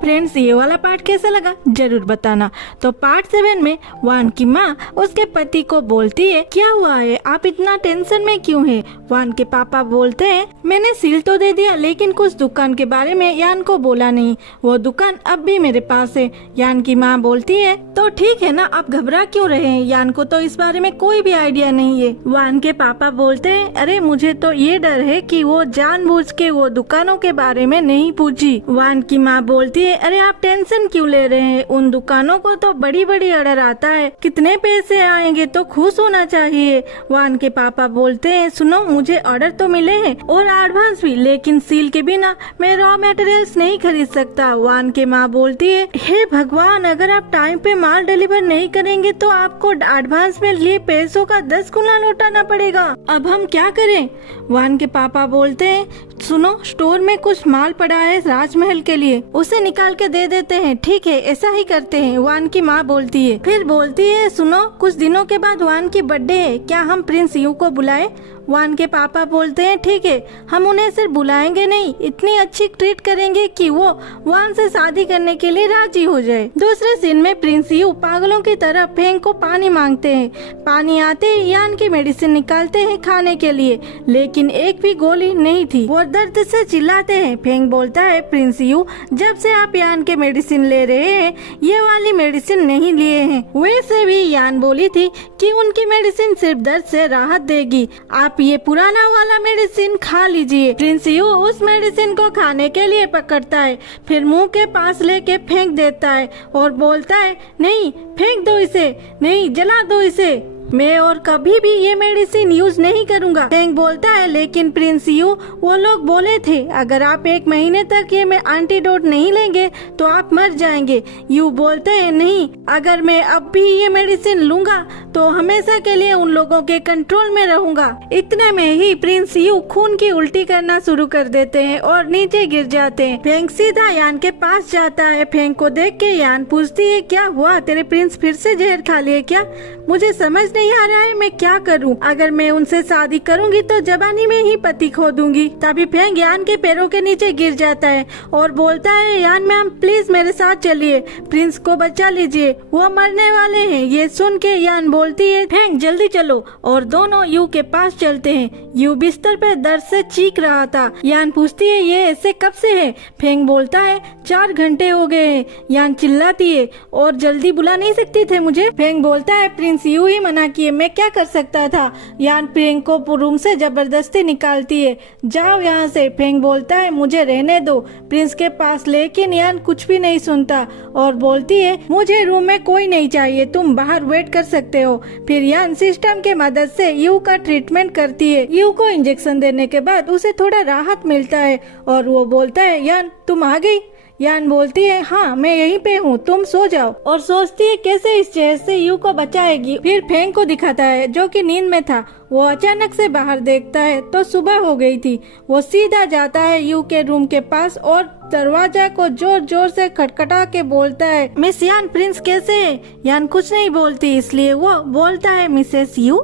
Friends, ये वाला part कैसा लगा जरूर बताना। तो पार्ट 7 में वान की माँ उसके पति को बोलती है, क्या हुआ है, आप इतना टेंशन में क्यों हैं? वान के पापा बोलते हैं, मैंने सील तो दे दिया लेकिन कुछ दुकान के बारे में यान को बोला नहीं, वो दुकान अब भी मेरे पास है। यान की माँ बोलती है, तो ठीक है ना, आप घबरा क्यों रहे हैं, यान को तो इस बारे में कोई भी आइडिया नहीं है। वान के पापा बोलते हैं, अरे मुझे तो ये डर है कि वो जानबूझ के वो दुकानों के बारे में नहीं पूछी। वान की माँ बोलती है, अरे आप टेंशन क्यों ले रहे हैं, उन दुकानों को तो बड़ी बड़ी ऑर्डर आता है, कितने पैसे आएंगे तो खुश होना चाहिए। वान के पापा बोलते हैं, सुनो मुझे ऑर्डर तो मिले हैं और एडवांस भी, लेकिन सील के बिना मैं रॉ मटेरियल्स नहीं खरीद सकता। वान के माँ बोलती है, हे भगवान, अगर आप टाइम पे माल डिलीवर नहीं करेंगे तो आपको एडवांस में लिए पैसों का 10 गुना लौटाना पड़ेगा, अब हम क्या करें? वान के पापा बोलते हैं, सुनो स्टोर में कुछ माल पड़ा है राजमहल के लिए, उसे निकाल के दे देते हैं। ठीक है, ऐसा ही करते हैं, वान की माँ बोलती है। फिर बोलती है, सुनो कुछ दिनों के बाद वान की बर्थडे है, क्या हम प्रिंस यू को बुलाएं? वान के पापा बोलते हैं, ठीक है, हम उन्हें सिर्फ बुलाएंगे नहीं, इतनी अच्छी ट्रीट करेंगे कि वो वान से शादी करने के लिए राजी हो जाए। दूसरे सीन में प्रिंस यू पागलों की तरह फेंग को पानी मांगते हैं। पानी आते ही यान की मेडिसिन निकालते हैं खाने के लिए, लेकिन एक भी गोली नहीं थी। वो दर्द से चिल्लाते हैं। फेंग बोलता है, प्रिंस यू, जब से आप यान के मेडिसिन ले रहे हैं ये वाली मेडिसिन नहीं लिए हैं। वैसे भी यान बोली थी कि उनकी मेडिसिन सिर्फ दर्द से राहत देगी, आप ये पुराना वाला मेडिसिन खा लीजिए। प्रिंस यू उस मेडिसिन को खाने के लिए पकड़ता है, फिर मुंह के पास लेके फेंक देता है और बोलता है, नहीं फेंक दो इसे, नहीं जला दो इसे, मैं और कभी भी ये मेडिसिन यूज नहीं करूंगा। फेंग बोलता है, लेकिन प्रिंस यू, वो लोग बोले थे अगर आप 1 महीने तक ये एंटीडोट नहीं लेंगे तो आप मर जाएंगे। यू बोलते हैं, नहीं, अगर मैं अब भी ये मेडिसिन लूंगा तो हमेशा के लिए उन लोगों के कंट्रोल में रहूंगा। इतने में ही प्रिंस यू खून की उल्टी करना शुरू कर देते हैं और नीचे गिर जाते हैं। फेंग सीधा यान के पास जाता है। फेंग को देख के यान पूछती है, क्या हुआ, तेरे प्रिंस फिर से जहर खा लिए क्या? मुझे समझ नहीं आ रहा है मैं क्या करूं, अगर मैं उनसे शादी करूंगी तो जवानी में ही पति खो दूंगी। तभी फेंग यान के पैरों के नीचे गिर जाता है और बोलता है, यान मैम प्लीज मेरे साथ चलिए, प्रिंस को बचा लीजिए, वो मरने वाले हैं। ये सुन के यान बोलती है, फेंग जल्दी चलो, और दोनों यू के पास चलते हैं। यू बिस्तर पे दर्द से चीख रहा था। यान पूछती है, ये ऐसे कब से है? फेंग बोलता है, 4 घंटे हो गए हैं। यान चिल्लाती है, और जल्दी बुला नहीं सकती थे मुझे? फेंग बोलता है, प्रिंस यू ही मना किए, मैं क्या कर सकता था? यान फेंग को रूम से जबरदस्ती निकालती है, जाओ यहाँ से। फेंग बोलता है, मुझे रहने दो प्रिंस के पास, लेकिन यान कुछ भी नहीं सुनता और बोलती है, मुझे रूम में कोई नहीं चाहिए, तुम बाहर वेट कर सकते हो। फिर यान सिस्टम के मदद से यू का ट्रीटमेंट करती है। यू को इंजेक्शन देने के बाद उसे थोड़ा राहत मिलता है और वो बोलता है, यान तुम आ गई? यान बोलती है, हाँ मैं यहीं पे हूँ, तुम सो जाओ, और सोचती है कैसे इस जहर से यू को बचाएगी। फिर फेंग को दिखाता है जो कि नींद में था। वो अचानक से बाहर देखता है तो सुबह हो गई थी। वो सीधा जाता है यू के रूम के पास और दरवाजा को जोर जोर से खटखटा के बोलता है, मिस यान प्रिंस कैसे है? यान कुछ नहीं बोलती, इसलिए वो बोलता है, मिसेस यू,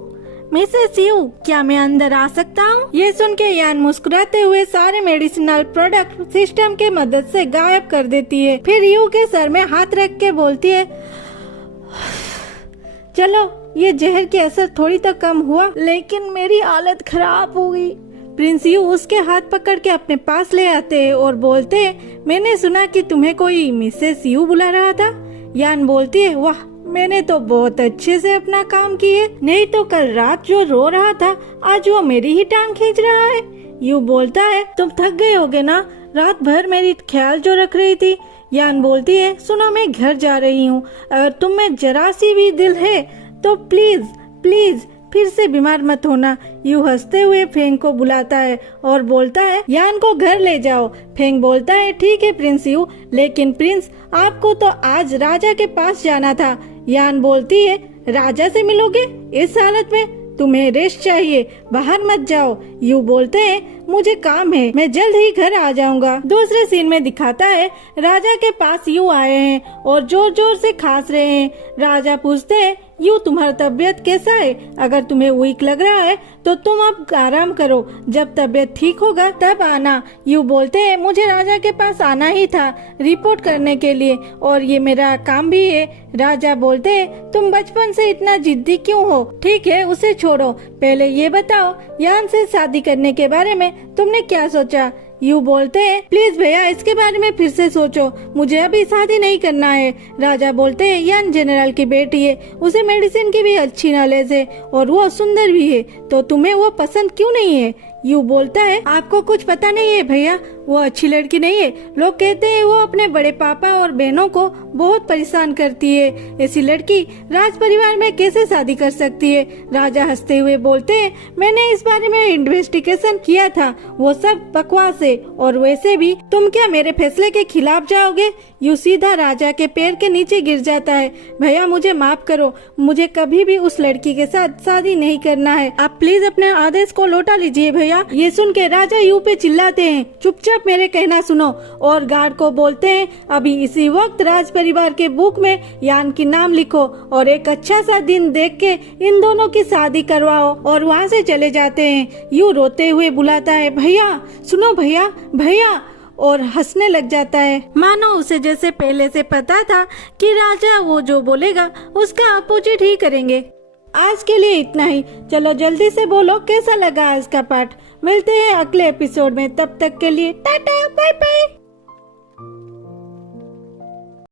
मिसेस यू, क्या मैं अंदर आ सकता हूँ? ये सुन के यान मुस्कुराते हुए सारे मेडिसिनल प्रोडक्ट सिस्टम के मदद से गायब कर देती है। फिर यू के सर में हाथ रख के बोलती है, चलो ये जहर के असर थोड़ी तो कम हुआ, लेकिन मेरी हालत खराब हो गई। प्रिंस यू उसके हाथ पकड़ के अपने पास ले आते हैं और बोलते हैं, मैंने सुना कि तुम्हें कोई मिसेस यू बुला रहा था। यान बोलती है, वाह, मैंने तो बहुत अच्छे से अपना काम किए, नहीं तो कल रात जो रो रहा था आज वो मेरी ही टांग खींच रहा है। यू बोलता है, तुम थक गए होगे ना, रात भर मेरी ख्याल जो रख रही थी। यान बोलती है, सुनो मैं घर जा रही हूँ, अगर तुम में जरा सी भी दिल है तो प्लीज प्लीज फिर से बीमार मत होना। यू हंसते हुए फेंग को बुलाता है और बोलता है, यान को घर ले जाओ। फेंग बोलता है, ठीक है प्रिंस यू, लेकिन प्रिंस आपको तो आज राजा के पास जाना था। यान बोलती है, राजा से मिलोगे इस हालत में? तुम्हें रेस्ट चाहिए, बाहर मत जाओ। यू बोलते हैं, मुझे काम है, मैं जल्द ही घर आ जाऊंगा। दूसरे सीन में दिखाता है, राजा के पास यू आए हैं और जोर जोर से खांस रहे हैं। राजा पूछते हैं, यूँ तुम्हारा तबीयत कैसा है? अगर तुम्हें वीक लग रहा है तो तुम अब आराम करो, जब तबीयत ठीक होगा तब आना। यूँ बोलते हैं मुझे राजा के पास आना ही था रिपोर्ट करने के लिए, और ये मेरा काम भी है। राजा बोलते हैं तुम बचपन से इतना जिद्दी क्यों हो? ठीक है उसे छोड़ो, पहले ये बताओ यान से शादी करने के बारे में तुमने क्या सोचा? यूँ बोलते हैं प्लीज भैया इसके बारे में फिर से सोचो, मुझे अभी शादी नहीं करना है। राजा बोलते हैं यान जनरल की बेटी है, उसे मेडिसिन की भी अच्छी नॉलेज है और वो सुंदर भी है, तो तुम्हें वो पसंद क्यों नहीं है? यूँ बोलता है आपको कुछ पता नहीं है भैया, वो अच्छी लड़की नहीं है। लोग कहते हैं वो अपने बड़े पापा और बहनों को बहुत परेशान करती है। ऐसी लड़की राज परिवार में कैसे शादी कर सकती है? राजा हंसते हुए बोलते हैं मैंने इस बारे में इन्वेस्टिगेशन किया था, वो सब बकवास है, और वैसे भी तुम क्या मेरे फैसले के खिलाफ जाओगे? यूँ सीधा राजा के पैर के नीचे गिर जाता है। भैया मुझे माफ करो, मुझे कभी भी उस लड़की के साथ शादी नहीं करना है, आप प्लीज अपने आदेश को लौटा लीजिए भैया। ये सुन के राजा यूँ पे चिल्लाते हैं चुपचाप मेरे कहना सुनो, और गार्ड को बोलते हैं अभी इसी वक्त राज परिवार के बुक में यान की नाम लिखो और एक अच्छा सा दिन देख के इन दोनों की शादी करवाओ, और वहाँ से चले जाते हैं। यूँ रोते हुए बुलाता है भैया सुनो भैया भैया, और हंसने लग जाता है, मानो उसे जैसे पहले से पता था कि राजा वो जो बोलेगा उसका अपोजिट ही करेंगे। आज के लिए इतना ही, चलो जल्दी से बोलो कैसा लगा आज का पाठ। मिलते हैं अगले एपिसोड में, तब तक के लिए टाटा बाय बाय।